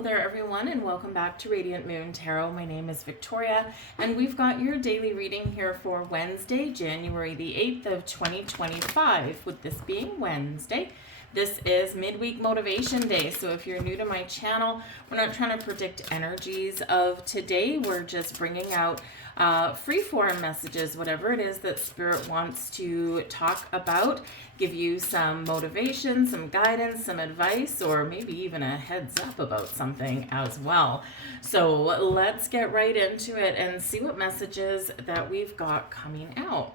Hello there everyone, and welcome back to Radiant Moon Tarot. My name is Victoria, and we've got your daily reading here for Wednesday, January the 8th of 2025. With this being Wednesday, this is Midweek Motivation Day. So if you're new to my channel, we're not trying to predict energies of today. We're just bringing out free-form messages, whatever it is that Spirit wants to talk about, give you some motivation, some guidance, some advice, or maybe even a heads up about something as well. So let's get right into it and see what messages that we've got coming out.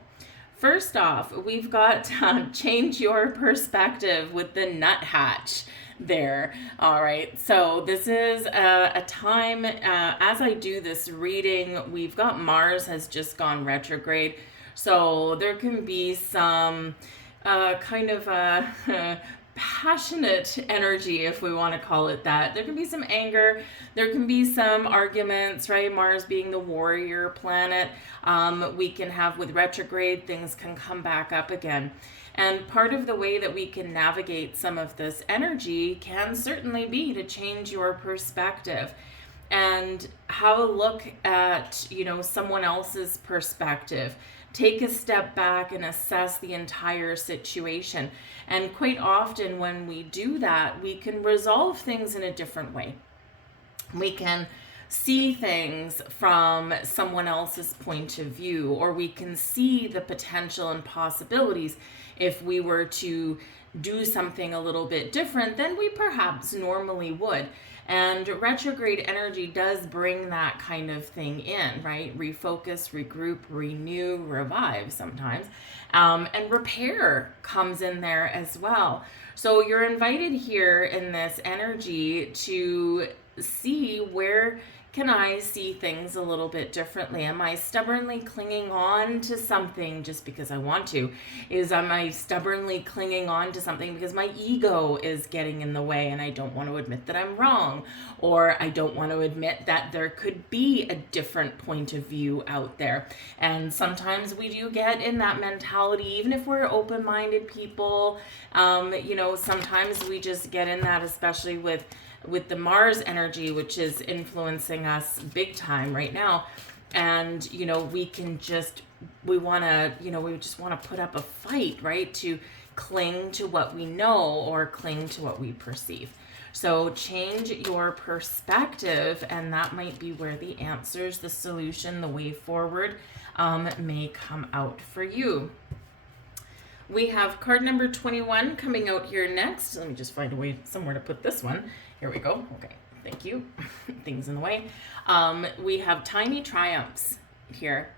First off, we've got change your perspective with the nuthatch there. All right, so this is a time, as I do this reading, we've got Mars has just gone retrograde, so there can be some kind of passionate energy, if we want to call it that. There can be some anger, there can be some arguments, right? Mars being the warrior planet, we can have with retrograde, things can come back up again. And part of the way that we can navigate some of this energy can certainly be to change your perspective and have a look at, someone else's perspective. Take a step back and assess the entire situation. And quite often when we do that, we can resolve things in a different way. We can see things from someone else's point of view, or we can see the potential and possibilities if we were to do something a little bit different than we perhaps normally would. And retrograde energy does bring that kind of thing in, right? Refocus, regroup, renew, revive sometimes. And repair comes in there as well. So you're invited here in this energy to see, where can I see things a little bit differently? Am I stubbornly clinging on to something just because I want to? Am I stubbornly clinging on to something because my ego is getting in the way and I don't want to admit that I'm wrong? Or I don't want to admit that there could be a different point of view out there. And sometimes we do get in that mentality, even if we're open-minded people, sometimes we just get in that, especially with the Mars energy, which is influencing us big time right now. And, we just want to put up a fight, right? To cling to what we know or cling to what we perceive. So change your perspective, and that might be where the answers, the solution, the way forward may come out for you. We have card number 21 coming out here next. Let me just find a way somewhere to put this one. Here we go. Okay, thank you. Things in the way. We have tiny triumphs here.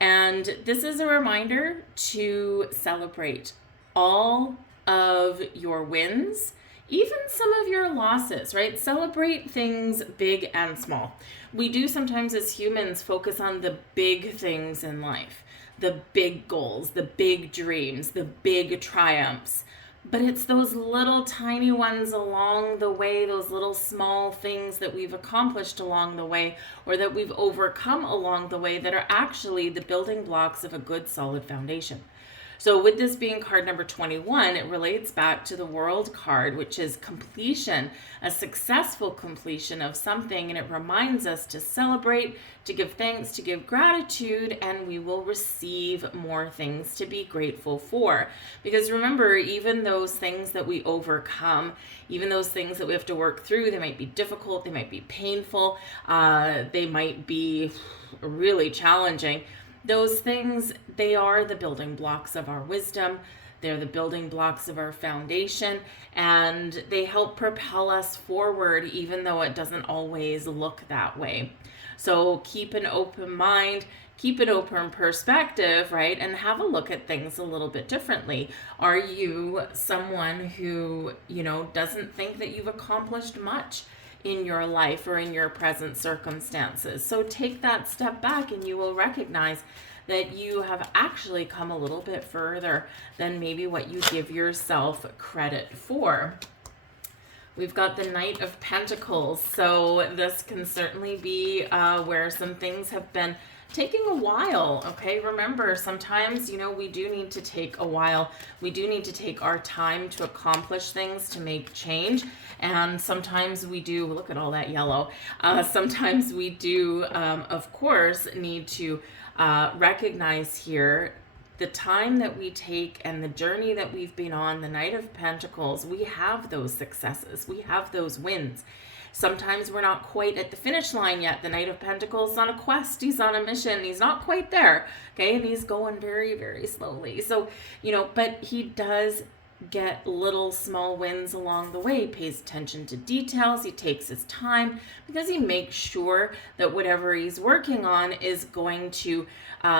And this is a reminder to celebrate all of your wins, even some of your losses, right? Celebrate things big and small. We do sometimes as humans focus on the big things in life, the big goals, the big dreams, the big triumphs. But it's those little tiny ones along the way, those little small things that we've accomplished along the way, or that we've overcome along the way, that are actually the building blocks of a good solid foundation. So with this being card number 21, it relates back to the World card, which is completion, a successful completion of something. And it reminds us to celebrate, to give thanks, to give gratitude, and we will receive more things to be grateful for. Because remember, even those things that we overcome, even those things that we have to work through, they might be difficult, they might be painful, they might be really challenging. Those things, they are the building blocks of our wisdom. They're the building blocks of our foundation, and they help propel us forward, even though it doesn't always look that way. So keep an open mind, keep an open perspective, right? And have a look at things a little bit differently. Are you someone who, doesn't think that you've accomplished much in your life or in your present circumstances? So take that step back and you will recognize that you have actually come a little bit further than maybe what you give yourself credit for. We've got the Knight of Pentacles. So this can certainly be where some things have been taking a while, okay? Remember, sometimes, we do need to take a while. We do need to take our time to accomplish things, to make change. And sometimes we do, look at all that yellow. Sometimes we do, of course, need to recognize here the time that we take and the journey that we've been on, the Knight of Pentacles. We have those successes. We have those wins. Sometimes we're not quite at the finish line yet. The Knight of Pentacles is on a quest. He's on a mission. He's not quite there. Okay. And he's going very, very slowly. So, but he does get little small wins along the way. He pays attention to details. He takes his time because he makes sure that whatever he's working on is going to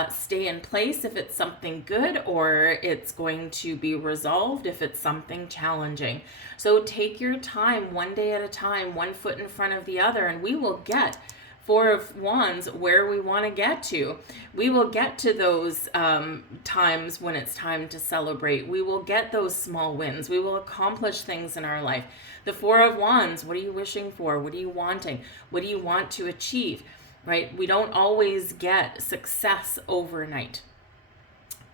stay in place if it's something good, or it's going to be resolved if it's something challenging. So take your time, one day at a time, one foot in front of the other, and we will get Four of Wands where we want to get to. We will get to those times when it's time to celebrate. We will get those small wins. We will accomplish things in our life. The Four of Wands, what are you wishing for? What are you wanting? What do you want to achieve? Right? We don't always get success overnight.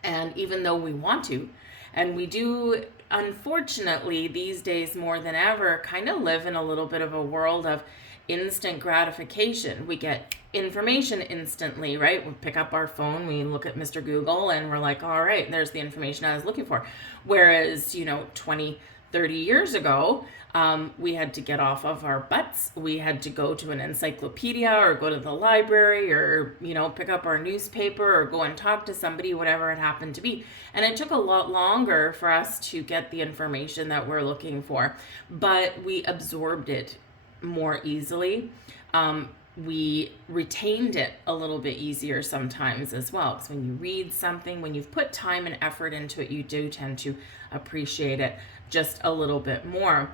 And even though we want to, and we do, unfortunately, these days more than ever, kind of live in a little bit of a world of instant gratification. We get information instantly, right? We pick up our phone, we look at Mr. Google, and we're like, all right, there's the information I was looking for. Whereas, 20, 30 years ago, we had to get off of our butts. We had to go to an encyclopedia or go to the library or, pick up our newspaper or go and talk to somebody, whatever it happened to be. And it took a lot longer for us to get the information that we're looking for, but we absorbed it more easily. We retained it a little bit easier sometimes as well. Because when you read something, when you've put time and effort into it, you do tend to appreciate it just a little bit more.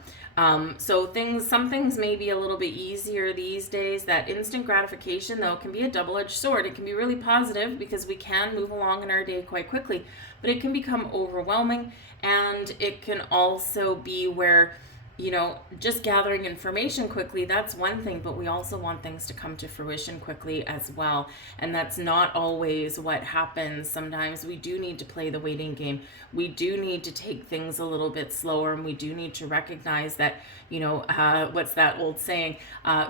So some things may be a little bit easier these days. That instant gratification, though, can be a double-edged sword. It can be really positive because we can move along in our day quite quickly, but it can become overwhelming, and it can also be where just gathering information quickly, that's one thing, but we also want things to come to fruition quickly as well. And that's not always what happens. Sometimes we do need to play the waiting game. We do need to take things a little bit slower, and we do need to recognize that, what's that old saying?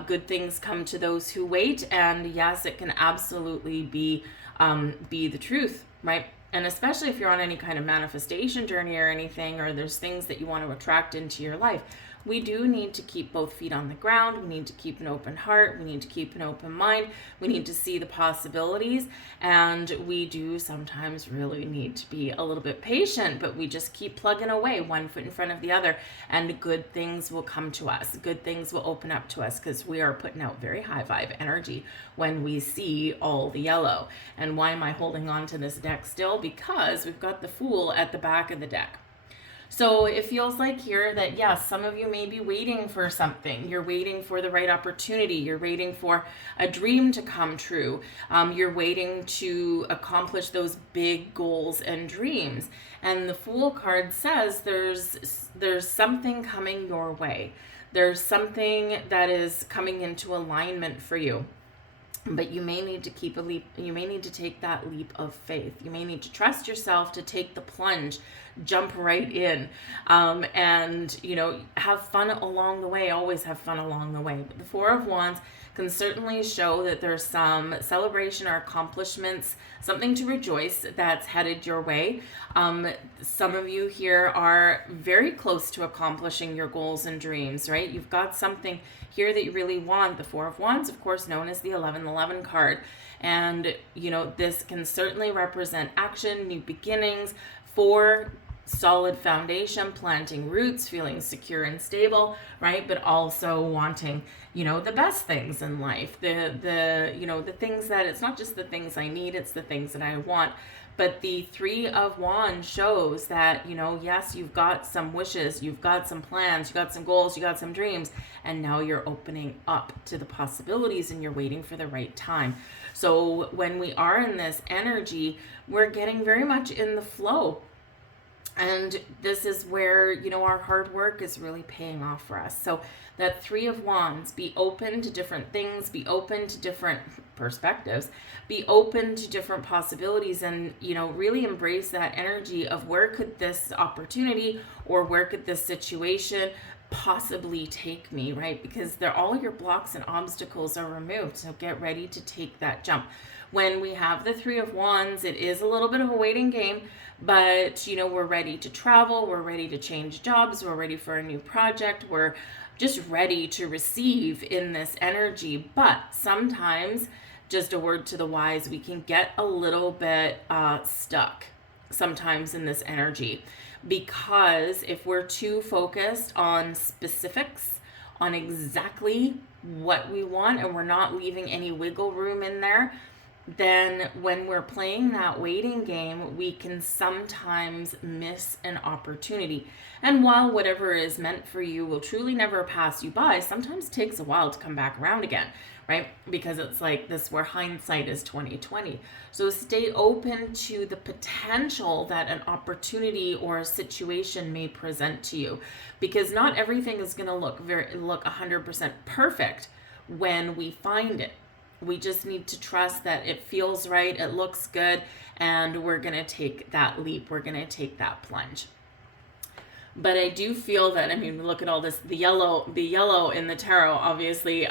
Good things come to those who wait. And yes, it can absolutely be the truth, right? And especially if you're on any kind of manifestation journey or anything, or there's things that you want to attract into your life, we do need to keep both feet on the ground. We need to keep an open heart. We need to keep an open mind. We need to see the possibilities. And we do sometimes really need to be a little bit patient, but we just keep plugging away, one foot in front of the other, and good things will come to us. Good things will open up to us because we are putting out very high vibe energy when we see all the yellow. And why am I holding on to this deck still? Because we've got the Fool at the back of the deck. So it feels like here that, yes, some of you may be waiting for something. You're waiting for the right opportunity. You're waiting for a dream to come true. You're waiting to accomplish those big goals and dreams. And the Fool card says there's something coming your way. There's something that is coming into alignment for you. But you may need to you may need to take that leap of faith. You may need to trust yourself to take the plunge, jump right in, and, have fun along the way. Always have fun along the way. But the Four of Wands can certainly show that there's some celebration or accomplishments, something to rejoice that's headed your way. Some of you here are very close to accomplishing your goals and dreams, right? You've got something here that you really want. The Four of Wands, of course, known as the 1111 card. And, this can certainly represent action, new beginnings, for solid foundation, planting roots, feeling secure and stable, right? But also wanting, the best things in life, the things that, it's not just the things I need, it's the things that I want. But the Three of Wands shows that, yes, you've got some wishes, you've got some plans, you've got some goals, you got some dreams, and now you're opening up to the possibilities and you're waiting for the right time. So when we are in this energy, we're getting very much in the flow. And this is where, our hard work is really paying off for us. So that Three of Wands, be open to different things, be open to different perspectives, be open to different possibilities, and, really embrace that energy of where could this opportunity or where could this situation possibly take me, right? Because all your blocks and obstacles are removed. So get ready to take that jump. When we have the Three of Wands, it is a little bit of a waiting game, but we're ready to travel, we're ready to change jobs, we're ready for a new project, we're just ready to receive in this energy. But sometimes, just a word to the wise, we can get a little bit stuck sometimes in this energy, because if we're too focused on specifics, on exactly what we want, and we're not leaving any wiggle room in there, then when we're playing that waiting game, we can sometimes miss an opportunity. And while whatever is meant for you will truly never pass you by, sometimes it takes a while to come back around again, right? Because it's like this, where hindsight is 2020. So stay open to the potential that an opportunity or a situation may present to you, because not everything is going to look 100% perfect when we find it. We just need to trust that it feels right, it looks good, and we're going to take that leap. We're going to take that plunge. But I do feel that, look at all this, the yellow in the tarot obviously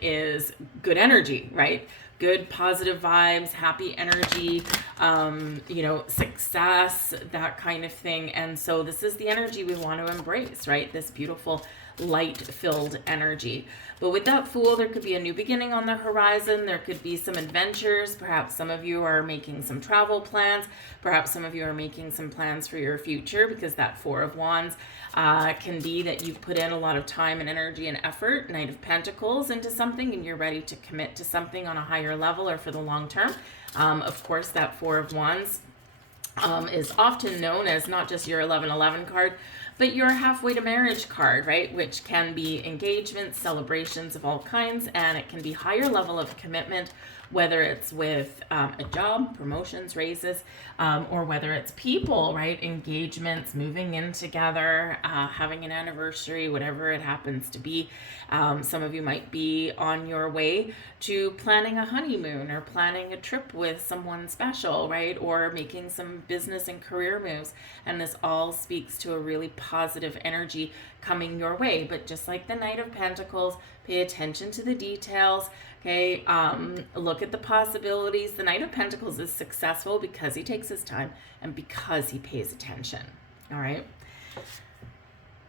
is good energy, right? Good positive vibes, happy energy, success, that kind of thing. And so this is the energy we want to embrace, right? This beautiful light-filled energy. But with that Fool, there could be a new beginning on the horizon. There could be some adventures. Perhaps some of you are making some travel plans. Perhaps some of you are making some plans for your future, because that Four of Wands can be that you've put in a lot of time and energy and effort, Knight of Pentacles, into something, and you're ready to commit to something on a higher level or for the long term. Of course, that Four of Wands is often known as not just your 1111 card, but your halfway to marriage card, right? Which can be engagements, celebrations of all kinds, and it can be higher level of commitment, whether it's with a job, promotions, raises, or whether it's people, right? Engagements, moving in together, having an anniversary, whatever it happens to be. Some of you might be on your way to planning a honeymoon or planning a trip with someone special, right? Or making some business and career moves. And this all speaks to a really positive energy coming your way. But just like the Knight of Pentacles, pay attention to the details. Okay, look at the possibilities. The Knight of Pentacles is successful because he takes his time and because he pays attention. All right.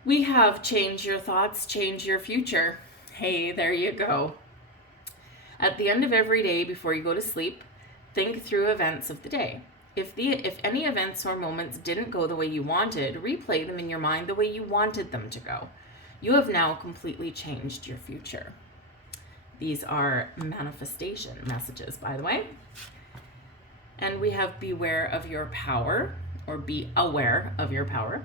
We have change your thoughts, change your future. Hey, there you go. At the end of every day before you go to sleep, think through events of the day. If any events or moments didn't go the way you wanted, replay them in your mind the way you wanted them to go. You have now completely changed your future. These are manifestation messages, by the way. And we have beware of your power, or be aware of your power.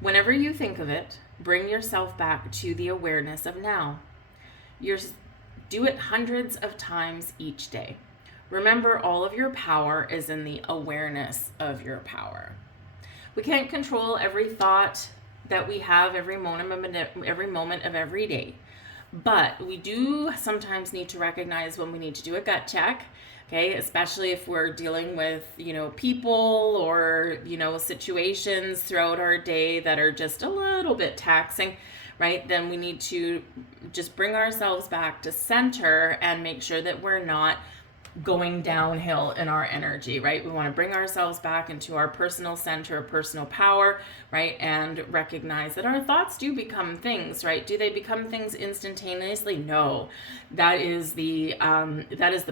Whenever you think of it, bring yourself back to the awareness of now. Do it hundreds of times each day. Remember, all of your power is in the awareness of your power. We can't control every thought that we have every moment of every day. But we do sometimes need to recognize when we need to do a gut check, okay? Especially if we're dealing with, people or, situations throughout our day that are just a little bit taxing, right? Then we need to just bring ourselves back to center and make sure that we're not going downhill in our energy, right? We want to bring ourselves back into our personal center, personal power, right? And recognize that our thoughts do become things, right? Do they become things instantaneously? No. That is the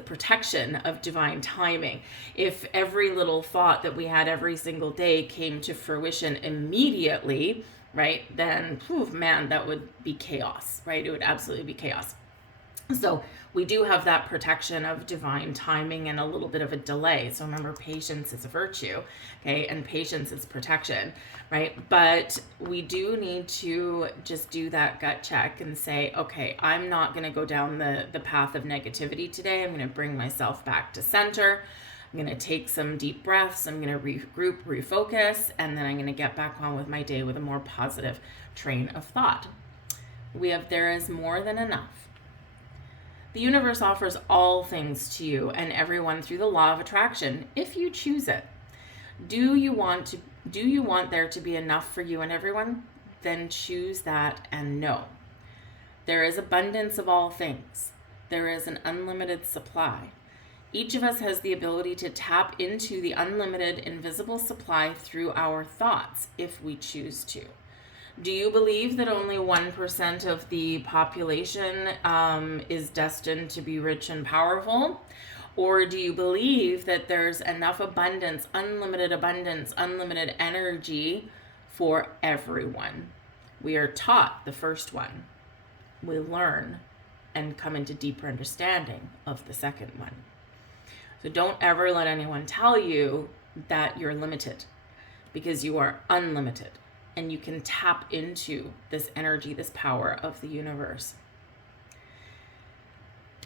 protection of divine timing. If every little thought that we had every single day came to fruition immediately, right? Then, man, that would be chaos, right? It would absolutely be chaos. So we do have that protection of divine timing and a little bit of a delay. So remember, patience is a virtue, okay? And patience is protection, right? But we do need to just do that gut check and say, okay, I'm not going to go down the path of negativity today. I'm going to bring myself back to center. I'm going to take some deep breaths. I'm going to regroup, refocus, and then I'm going to get back on with my day with a more positive train of thought. We have there is more than enough. The universe offers all things to you and everyone through the law of attraction if you choose it. Do you want there to be enough for you and everyone? Then choose that and know. There is abundance of all things. There is an unlimited supply. Each of us has the ability to tap into the unlimited invisible supply through our thoughts if we choose to. Do you believe that only 1% of the population is destined to be rich and powerful? Or do you believe that there's enough abundance, unlimited energy for everyone? We are taught the first one. We learn and come into deeper understanding of the second one. So don't ever let anyone tell you that you're limited, because you are unlimited. And you can tap into this energy, this power of the universe.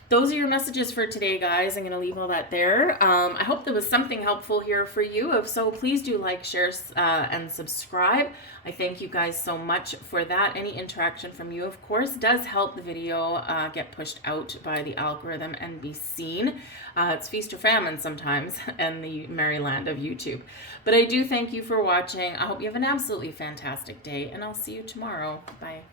Those are your messages for today, guys. I'm going to leave all that there. I hope there was something helpful here for you. If so, please do like, share, and subscribe. I thank you guys so much for that. Any interaction from you, of course, does help the video get pushed out by the algorithm and be seen. It's feast or famine sometimes in the merry land of YouTube. But I do thank you for watching. I hope you have an absolutely fantastic day, and I'll see you tomorrow. Bye.